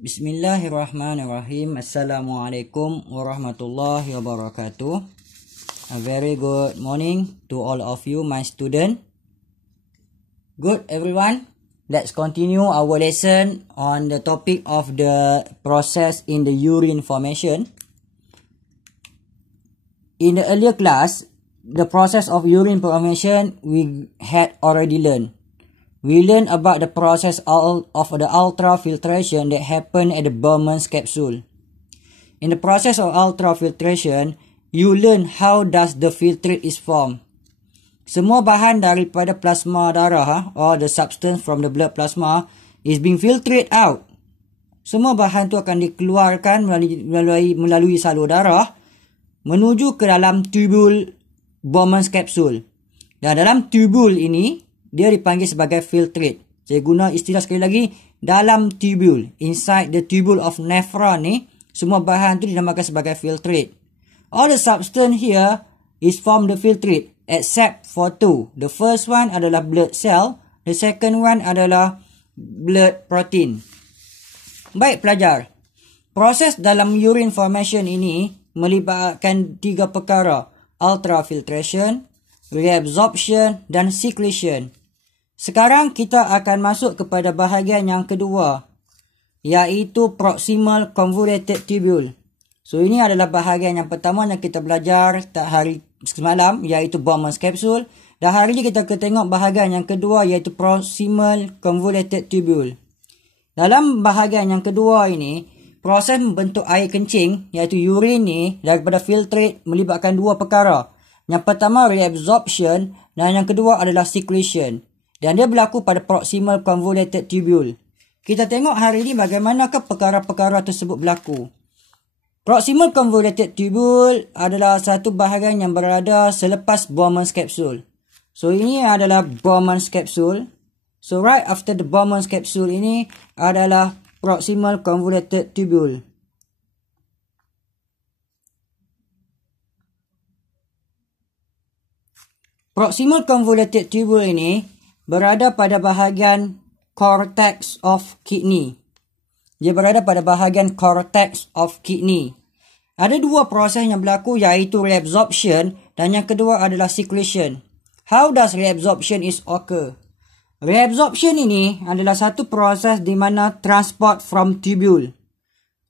Bismillahirrahmanirrahim. Assalamualaikum warahmatullahi wabarakatuh. A very good morning to all of you, my student. Good everyone. Let's continue our lesson on the topic of the process in the urine formation. In the earlier class, the process of urine formation we had already learned. We learned about the process of the ultrafiltration that happened at the Bowman's capsule. In the process of ultrafiltration, you learn how does the filtrate is formed. Semua bahan daripada plasma darah or the substance from the blood plasma is being filtered out. Semua bahan tu akan dikeluarkan melalui salur darah menuju ke dalam tubul Bowman's capsule. Dan dalam tubul ini dia dipanggil sebagai filtrate. Saya guna istilah sekali lagi, dalam tubule, inside the tubule of nephron ni, semua bahan tu dinamakan sebagai filtrate. All the substance here is from the filtrate except for two. The first one adalah blood cell, the second one adalah blood protein. Baik pelajar, proses dalam urine formation ini melibatkan tiga perkara: ultrafiltration, reabsorption dan secretion. Sekarang kita akan masuk kepada bahagian yang kedua, iaitu proximal convoluted tubule. So ini adalah bahagian yang pertama yang kita belajar hari semalam, iaitu Bowman's capsule. Dan hari ini kita akan tengok bahagian yang kedua, iaitu proximal convoluted tubule. Dalam bahagian yang kedua ini, proses membentuk air kencing, iaitu urine ni daripada filtrate melibatkan dua perkara. Yang pertama reabsorption dan yang kedua adalah secretion. Dan dia berlaku pada proximal convoluted tubule. Kita tengok hari ini bagaimanakah perkara-perkara tersebut berlaku. Proximal convoluted tubule adalah satu bahagian yang berada selepas Bowman's capsule. So ini adalah Bowman's capsule. So right after the Bowman's capsule ini adalah proximal convoluted tubule. Proximal convoluted tubule ini berada pada bahagian cortex of kidney. Dia berada pada bahagian cortex of kidney. Ada dua proses yang berlaku, iaitu reabsorption dan yang kedua adalah secretion. How does reabsorption is occur? Reabsorption ini adalah satu proses di mana transport from tubule.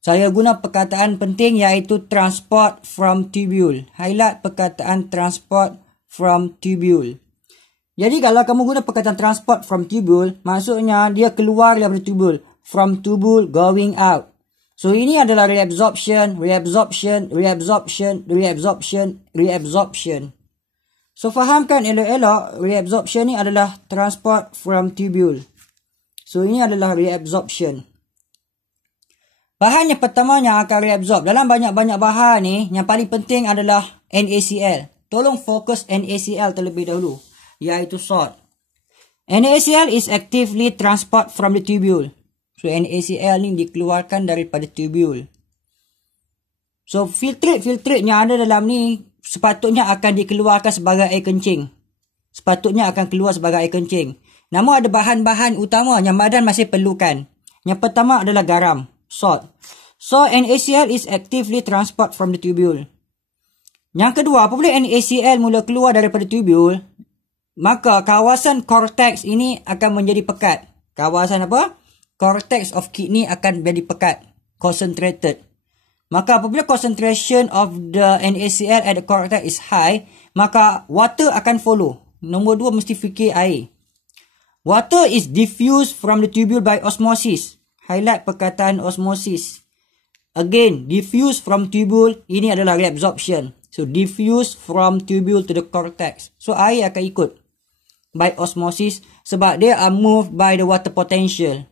Saya guna perkataan penting iaitu transport from tubule. Highlight perkataan transport from tubule. Jadi kalau kamu guna perkataan transport from tubule, maksudnya dia keluar daripada tubule. From tubule going out. So ini adalah reabsorption, reabsorption, reabsorption, reabsorption, reabsorption. So fahamkan elok-elok, reabsorption ni adalah transport from tubule. So ini adalah reabsorption. Bahan yang pertama yang akan reabsorb. Dalam banyak-banyak bahan ni, yang paling penting adalah NaCl. Tolong fokus NaCl terlebih dahulu, iaitu salt. NaCl is actively transport from the tubule. So NaCl ni dikeluarkan daripada tubule. So filtrate yang ada dalam ni sepatutnya akan dikeluarkan sebagai air kencing. Sepatutnya akan keluar sebagai air kencing. Namun ada bahan-bahan utama yang badan masih perlukan. Yang pertama adalah garam, salt. So NaCl is actively transport from the tubule. Yang kedua, apabila NaCl mula keluar daripada tubule, maka kawasan cortex ini akan menjadi pekat. Kawasan apa? Cortex of kidney akan menjadi pekat. Concentrated. Maka apabila concentration of the NaCl at the cortex is high, maka water akan follow. Nombor dua, mesti fikir air. Water is diffused from the tubule by osmosis. Highlight perkataan osmosis. Again, diffused from tubule, ini adalah reabsorption. So diffused from tubule to the cortex. So air akan ikut by osmosis sebab dia are moved by the water potential.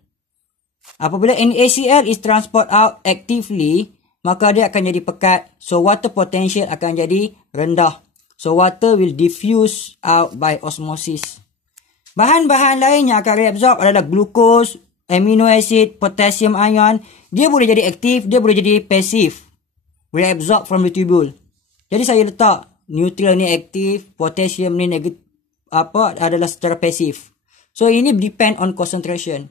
Apabila NaCl is transport out actively, maka dia akan jadi pekat. So water potential akan jadi rendah. So water will diffuse out by osmosis. Bahan-bahan lain yang akan reabsorb adalah glucose, amino acid, potassium ion. Dia boleh jadi aktif, dia boleh jadi pasif. Reabsorb from the tubule. Jadi saya letak neutral ni aktif, potassium ni negatif, adalah secara pasif. So ini depend on concentration.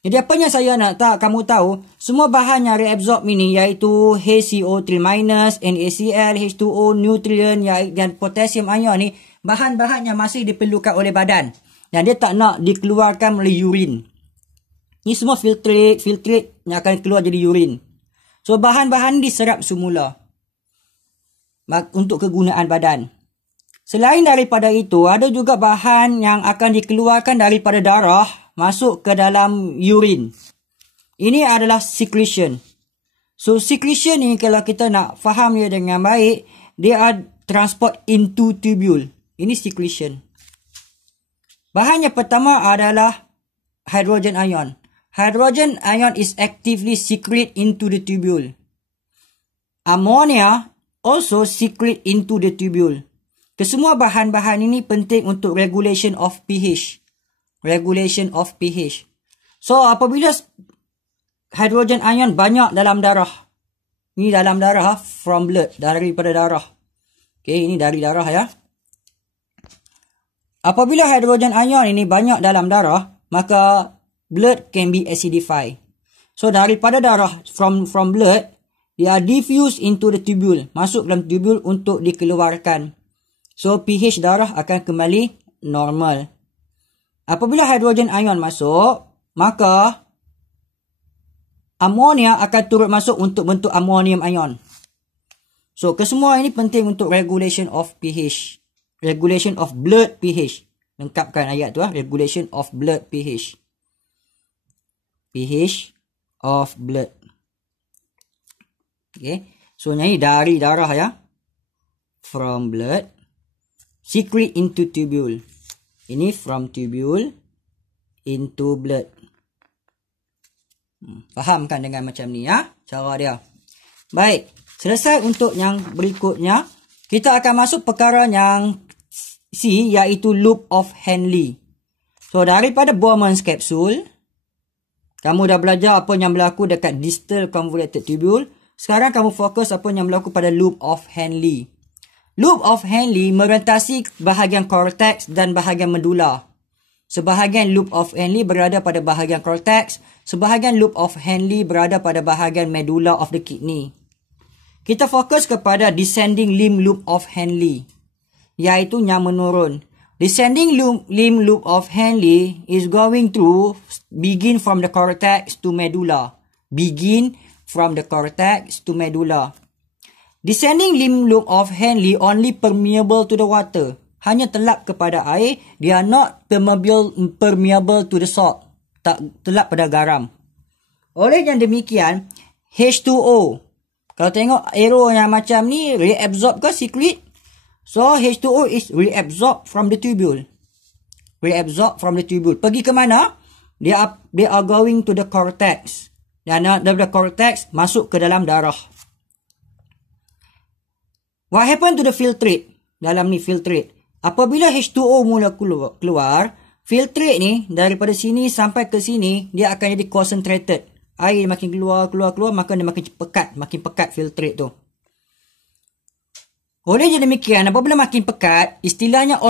Jadi apa yang saya nak kamu tahu, semua bahan yang reabsorb ini iaitu HCO3-, NaCl, H2O, nutrient dan potassium ion ni, bahan-bahan yang masih diperlukan oleh badan. Dan dia tak nak dikeluarkan melalui urin. Ni semua filtrate yang akan keluar jadi urin. So bahan-bahan diserap semula untuk kegunaan badan. Selain daripada itu, ada juga bahan yang akan dikeluarkan daripada darah masuk ke dalam urine. Ini adalah secretion. So secretion ni kalau kita nak faham dia dengan baik, dia are transport into tubule. Ini secretion. Bahan yang pertama adalah hydrogen ion. Hydrogen ion is actively secrete into the tubule. Ammonia also secrete into the tubule. Kesemua bahan-bahan ini penting untuk regulation of pH. Regulation of pH. So, apabila hydrogen ion banyak dalam darah. Ini dalam darah, from blood. Daripada darah. Okay, ini dari darah ya. Apabila hydrogen ion ini banyak dalam darah, maka blood can be acidified. So, daripada darah, from blood, they are diffused into the tubule. Masuk dalam tubule untuk dikeluarkan. So, pH darah akan kembali normal. Apabila hydrogen ion masuk, maka ammonia akan turut masuk untuk bentuk ammonium ion. So, kesemua ini penting untuk regulation of pH. Regulation of blood pH. Lengkapkan ayat tu regulation of blood pH. pH of blood. Okay. So, ini dari darah ya. From blood. Secrete into tubule. Ini from tubule into blood. Faham kan dengan macam ni ya? Cara dia. Baik. Selesai untuk yang berikutnya. Kita akan masuk perkara yang C, iaitu loop of Henle. So, daripada Bowman's capsule, kamu dah belajar apa yang berlaku dekat distal convoluted tubule. Sekarang kamu fokus apa yang berlaku pada loop of Henle. Loop of Henle merentasi bahagian cortex dan bahagian medula. Sebahagian loop of Henle berada pada bahagian cortex, sebahagian loop of Henle berada pada bahagian medulla of the kidney. Kita fokus kepada descending limb loop of Henle, iaitu yang menurun. Descending limb loop of Henle is going through, begin from the cortex to medulla. Begin from the cortex to medulla. Descending limb loop of Henle only permeable to the water. Hanya telap kepada air. They are not permeable to the salt. Tak telap pada garam. Oleh yang demikian, H2O. Kalau tengok arrow yang macam ni, reabsorb ke secrete? So, H2O is reabsorbed from the tubule. Reabsorbed from the tubule. Pergi ke mana? They are going to the cortex. Dan daripada cortex, masuk ke dalam darah. What happened to the filtrate? Dalam ni filtrate. Apabila H2O mula keluar, filtrate ni daripada sini sampai ke sini, dia akan jadi concentrated. Air makin keluar, maka dia makin pekat filtrate tu. Oleh demikian, apabila makin pekat, istilahnya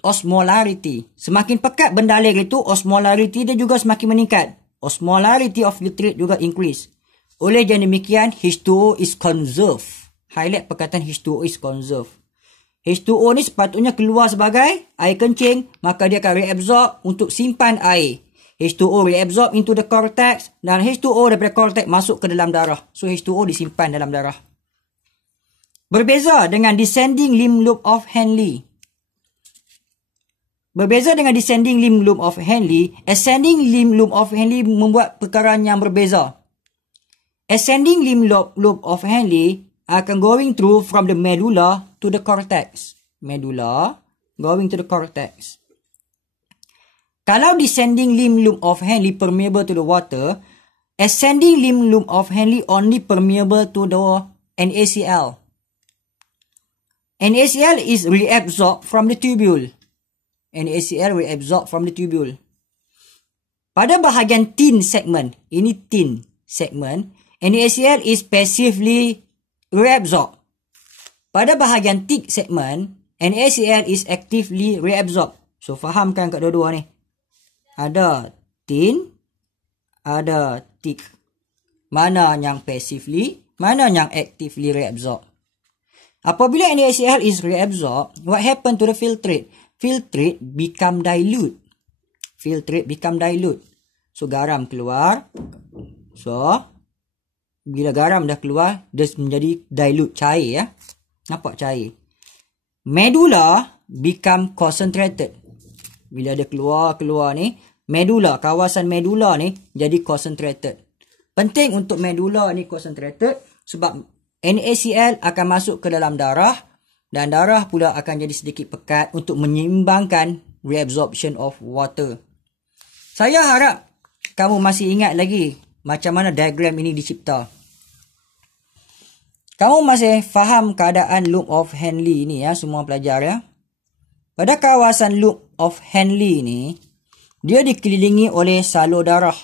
osmolarity. Semakin pekat benda air itu, osmolarity dia juga semakin meningkat. Osmolarity of filtrate juga increase. Oleh demikian, H2O is conserved. Highlight perkataan H2O is conserved. H2O ni sepatutnya keluar sebagai air kencing, maka dia akan reabsorb untuk simpan air. H2O reabsorb into the cortex dan H2O daripada cortex masuk ke dalam darah. So H2O disimpan dalam darah. Berbeza dengan descending limb loop of Henle. Berbeza dengan descending limb loop of Henle, ascending limb loop of Henle membuat perkara yang berbeza. Ascending limb loop of Henle akan going through from the medulla to the cortex. Medulla going to the cortex. Kalau descending limb loop of Henle permeable to the water, ascending limb loop of Henle only permeable to the NaCl. NaCl is reabsorbed from the tubule. NaCl reabsorbed from the tubule. Pada bahagian thin segment, ini thin segment, NaCl is passively reabsorbed. Pada bahagian thick segment, NaCl is actively reabsorbed. So, fahamkan kat dua-dua ni. Ada thin, ada tick. Mana yang passively, mana yang actively reabsorb. Apabila NaCl is reabsorbed, what happen to the filtrate? Filtrate become dilute. Filtrate become dilute. So, garam keluar. So, bila garam dah keluar, dia menjadi dilute, cair ya. Nampak cair. Medulla become concentrated. Bila dia keluar ni, medulla, kawasan medulla ni jadi concentrated. Penting untuk medulla ni concentrated sebab NaCl akan masuk ke dalam darah dan darah pula akan jadi sedikit pekat untuk menyeimbangkan reabsorption of water. Saya harap kamu masih ingat lagi macam mana diagram ini dicipta. Kamu masih faham keadaan loop of Henle ni ya, semua pelajar ya. Pada kawasan loop of Henle ni, dia dikelilingi oleh salur darah.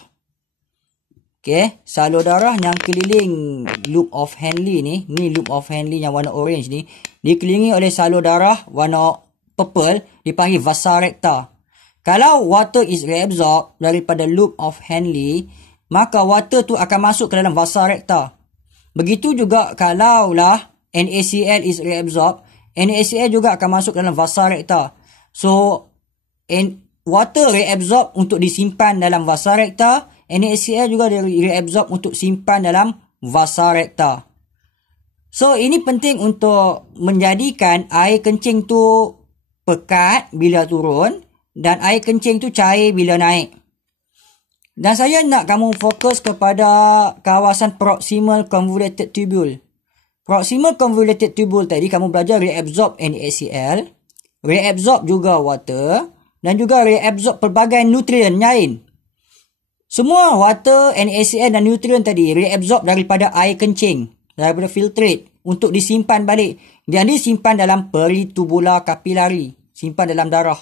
Okey, salur darah yang keliling loop of Henle ni loop of Henle yang warna orange ni, dikelilingi oleh salur darah warna purple, dipanggil vasa recta. Kalau water is reabsorbed daripada loop of Henle, maka water tu akan masuk ke dalam vasa recta. Begitu juga kalaulah NaCl is reabsorbed, NaCl juga akan masuk ke dalam vasa recta. So, water reabsorb untuk disimpan dalam vasa recta, NaCl juga reabsorb untuk simpan dalam vasa recta. So, ini penting untuk menjadikan air kencing tu pekat bila turun dan air kencing tu cair bila naik. Dan saya nak kamu fokus kepada kawasan proximal convoluted tubule. Proximal convoluted tubule tadi kamu belajar reabsorb NaCl, reabsorb juga water dan juga reabsorb pelbagai nutrien lain. Semua water, NaCl dan nutrien tadi reabsorb daripada air kencing, daripada filtrate untuk disimpan balik. Dan disimpan dalam peritubular kapilari, simpan dalam darah.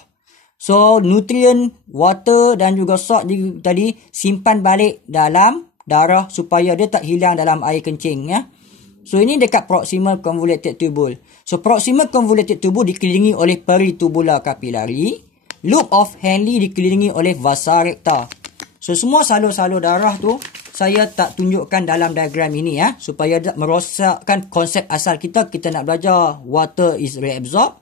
So, nutrien, water dan juga salt tadi simpan balik dalam darah supaya dia tak hilang dalam air kencing ya. So, ini dekat proximal convoluted tubule. So, proximal convoluted tubule dikelilingi oleh peritubular kapilari. Loop of Henle dikelilingi oleh vasa recta. So, semua salur-salur darah tu saya tak tunjukkan dalam diagram ini ya, supaya tak merosakkan konsep asal kita. Kita nak belajar water is reabsorbed,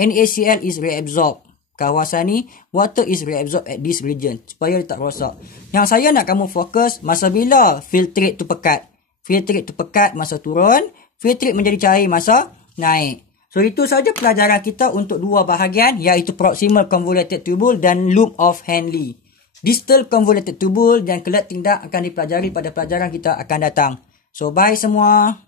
NaCl is reabsorbed. Kawasan ni, water is reabsorbed at this region, supaya dia tak rosak. Yang saya nak kamu fokus masa bila filtrate tu pekat. Filtrate tu pekat masa turun, filtrate menjadi cair masa naik. So, itu saja pelajaran kita untuk dua bahagian, iaitu proximal convoluted tubule dan loop of Henle. Distal convoluted tubule dan kelak tindak akan dipelajari pada pelajaran kita akan datang. So, bye semua.